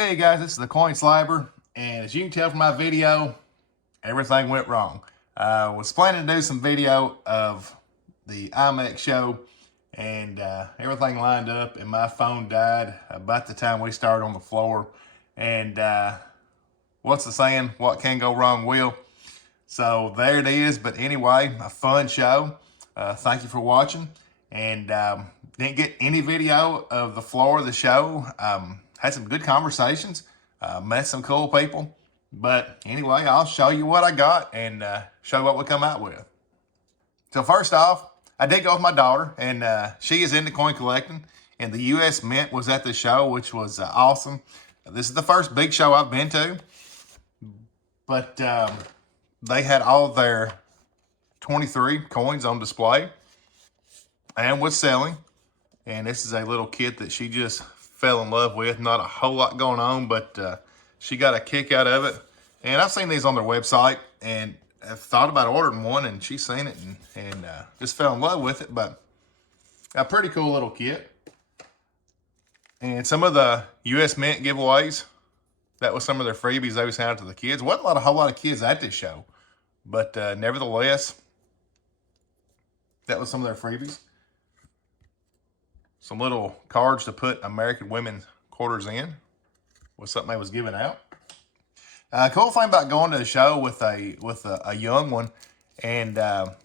Hey guys, this is the Coin Sliber, and as you can tell from my video, everything went wrong. I was planning to do some video of the IMEX show, and everything lined up, and my phone died about the time we started on the floor. And what's the saying? What can go wrong will. So there it is. But anyway, a fun show. Thank you for watching. And didn't get any video of the floor of the show. Had some good conversations. Met some cool people. But anyway, I'll show you what I got and show you what we come out with. So first off, I did go with my daughter, and she is into coin collecting. And the U.S. Mint was at the show, which was awesome. This is the first big show I've been to. But they had all their 23 coins on display and was selling. And this is a little kit that she just fell in love with. Not a whole lot going on, but she got a kick out of it. And I've seen these on their website, and I've thought about ordering one, and she's seen it and just fell in love with it. But a pretty cool little kit. And some of the U.S. Mint giveaways, that was some of their freebies they was handing to the kids. Wasn't a whole lot of kids at this show, but nevertheless, that was some of their freebies. Some little cards to put American women quarters in was something they was giving out. Cool thing about going to the show with a young one, and a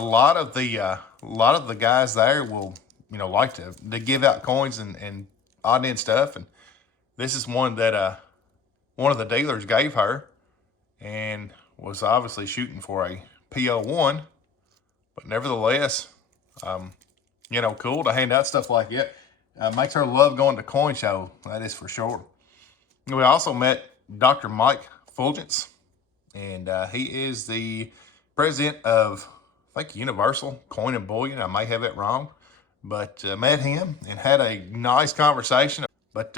lot of the guys there will like to give out coins and odd end stuff, and this is one that one of the dealers gave her, and was obviously shooting for a PO1, but nevertheless, cool to hand out stuff like that. Makes her love going to coin show, that is for sure. We also met Dr. Mike Fulgence, and he is the president of, I think, Universal Coin and Bullion. I may have it wrong, but met him and had a nice conversation. But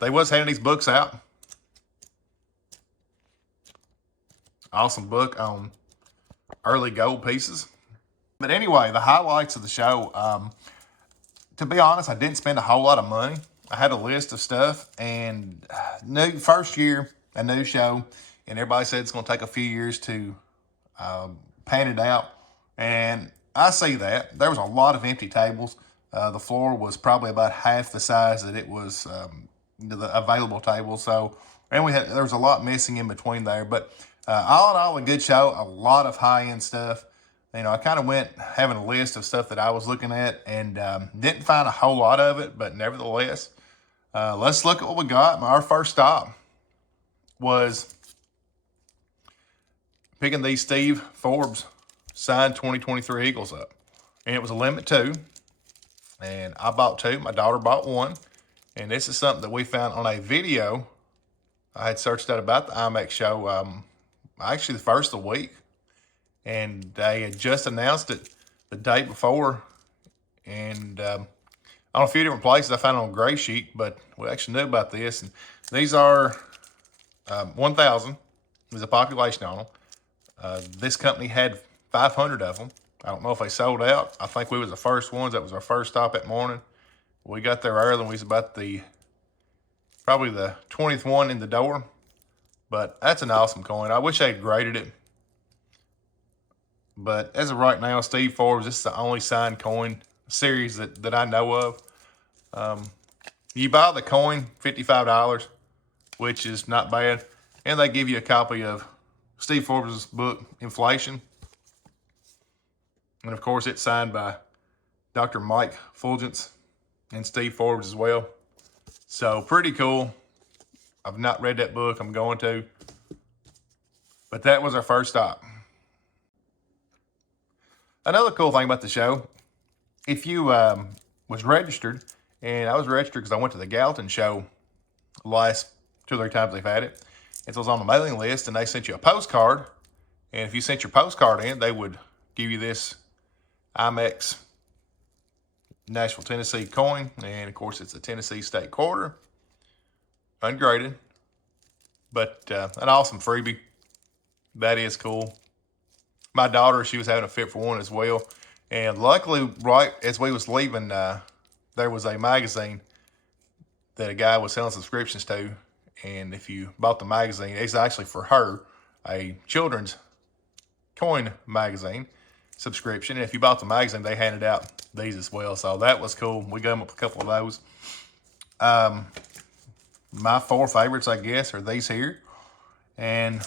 they was handing these books out. Awesome book on early gold pieces. But anyway, the highlights of the show. To be honest, I didn't spend a whole lot of money. I had a list of stuff, and first year, a new show, and everybody said it's going to take a few years to pan it out. And I see that. There was a lot of empty tables. The floor was probably about half the size that it was the available table. So, and there was a lot missing in between there. But all in all, a good show. A lot of high-end stuff. I kind of went having a list of stuff that I was looking at, and didn't find a whole lot of it. But nevertheless, let's look at what we got. Our first stop was picking these Steve Forbes signed 2023 Eagles up. And it was a limit 2. And I bought 2. My daughter bought 1. And this is something that we found on a video. I had searched out about the IMEX show actually the first of the week. And they had just announced it the day before. And on a few different places, I found it on Gray Sheet, but we actually knew about this. And these are 1,000. There's a population on them. This company had 500 of them. I don't know if they sold out. I think we was the first ones. That was our first stop that morning. We got there early, and we was about probably the 20th one in the door. But that's an awesome coin. I wish they'd graded it. But as of right now, Steve Forbes, this is the only signed coin series that I know of. You buy the coin, $55, which is not bad. And they give you a copy of Steve Forbes' book, Inflation. And of course, it's signed by Dr. Mike Fulgence and Steve Forbes as well. So pretty cool. I've not read that book. I'm going to. But that was our first stop. Another cool thing about the show, if you was registered, and I was registered because I went to the Gallatin show last 2 or 3 times they've had it. And so I was on the mailing list, and they sent you a postcard. And if you sent your postcard in, they would give you this IMEX Nashville Tennessee coin. And of course, it's a Tennessee state quarter, ungraded, but an awesome freebie. That is cool. My daughter, she was having a fit for one as well. And luckily, right as we was leaving, there was a magazine that a guy was selling subscriptions to. And if you bought the magazine, it's actually for her, a children's coin magazine subscription. And if you bought the magazine, they handed out these as well. So that was cool. We got them up a couple of those. My 4 favorites, I guess, are these here. And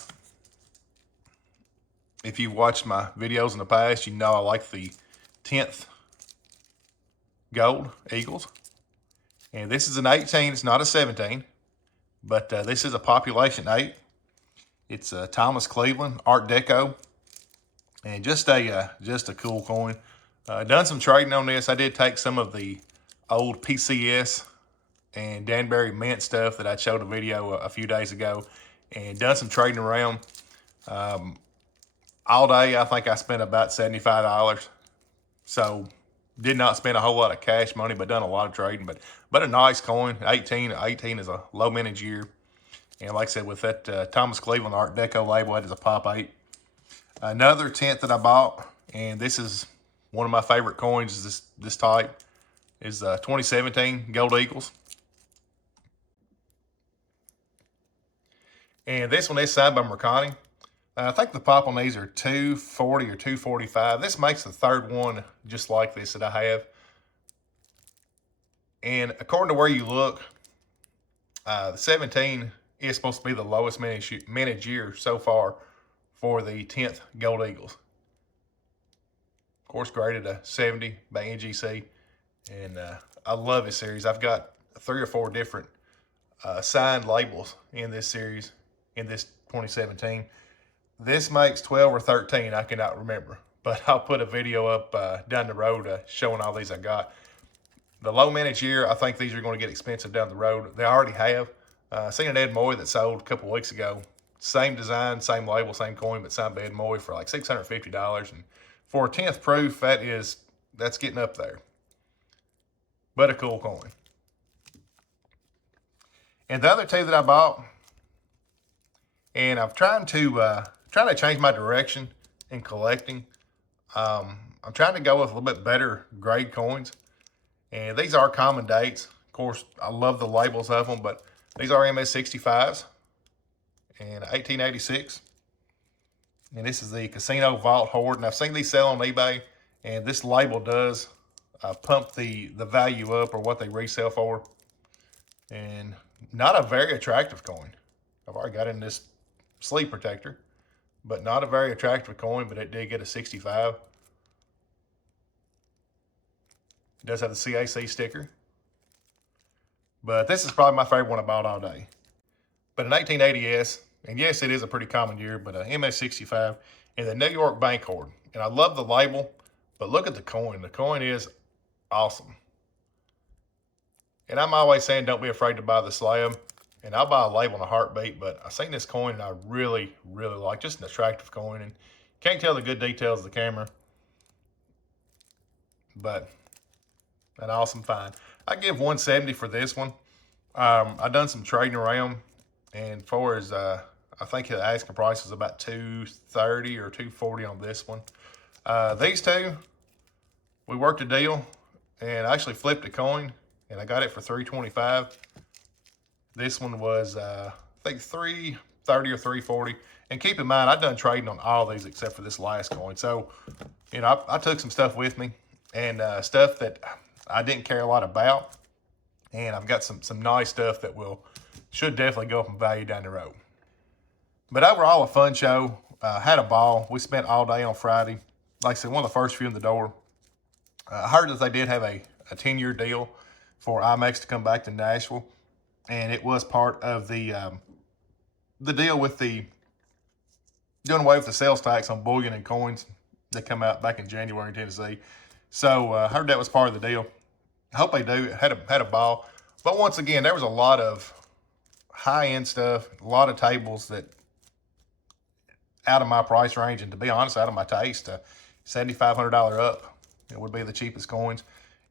if you've watched my videos in the past, you know I like the 10th gold Eagles. And this is an 18, it's not a 17, but this is a population 8. It's a Thomas Cleveland Art Deco, and just a cool coin. Done some trading on this. I did take some of the old PCS and Danbury Mint stuff that I showed a video a few days ago, and done some trading around. All day, I think I spent about $75. So did not spend a whole lot of cash money, but done a lot of trading. But a nice coin. 18 is a low mintage year. And like I said, with that Thomas Cleveland Art Deco label, that is a Pop 8. Another 10th that I bought, and this is one of my favorite coins, is this type, is 2017 Gold Eagles. And this one is signed by Mercani. I think the pop on these are $240 or $245. This makes the third one just like this that I have. And according to where you look, the 17 is supposed to be the lowest mintage year so far for the 10th Gold Eagles. Of course, graded a 70 by NGC. And I love this series. I've got 3 or 4 different signed labels in this series, in this 2017. This makes 12 or 13, I cannot remember. But I'll put a video up down the road showing all these I got. The low mintage year, I think these are going to get expensive down the road. They already have. Seen an Ed Moy that sold a couple of weeks ago. Same design, same label, same coin, but signed by Ed Moy for like $650. And for a 10th proof, that's getting up there. But a cool coin. And the other 2 that I bought, and I'm trying to change my direction in collecting. I'm trying to go with a little bit better grade coins. And these are common dates. Of course, I love the labels of them, but these are MS65s and 1886. And this is the Casino Vault Hoard. And I've seen these sell on eBay, and this label does pump the value up, or what they resell for. And not a very attractive coin. I've already got in this sleeve protector, but not a very attractive coin, but it did get a 65. It does have the CAC sticker. But this is probably my favorite one I bought all day. But an 1880S, and yes, it is a pretty common year, but an MS65 and the New York Bank Hoard. And I love the label, but look at the coin. The coin is awesome. And I'm always saying don't be afraid to buy the slab. And I'll buy a label in a heartbeat, but I seen this coin and I really, really like. Just an attractive coin, and can't tell the good details of the camera, but an awesome find. I give 170 for this one. I've done some trading around, and far as I think the asking price is about $230 or $240 on this one. These 2, we worked a deal, and I actually flipped a coin, and I got it for $325. This one was, I think, $330 or $340. And keep in mind, I've done trading on all these except for this last coin. So, you know, I took some stuff with me, and stuff that I didn't care a lot about. And I've got some nice stuff that should definitely go up in value down the road. But overall, a fun show. Had a ball. We spent all day on Friday. Like I said, one of the first few in the door. I heard that they did have a 10-year deal for IMEX to come back to Nashville. And it was part of the deal with doing away with the sales tax on bullion and coins that come out back in January in Tennessee. So I heard that was part of the deal. I hope they do. Had a ball. But once again, there was a lot of high-end stuff, a lot of tables that out of my price range, and to be honest, out of my taste, $7,500 up. It would be the cheapest coins.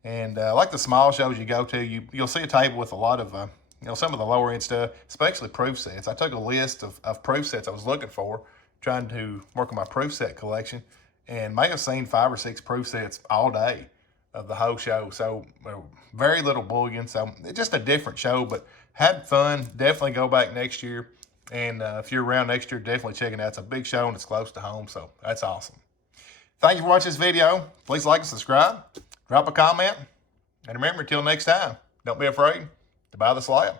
And like the small shows you go to, you'll see a table with a lot of some of the lower end stuff, especially proof sets. I took a list of proof sets I was looking for, trying to work on my proof set collection, and may have seen 5 or 6 proof sets all day of the whole show. So very little bullion. So it's just a different show, but had fun. Definitely go back next year. And if you're around next year, definitely check it out. It's a big show and it's close to home, so that's awesome. Thank you for watching this video. Please like and subscribe. Drop a comment. And remember, until next time, don't be afraid to buy the slab.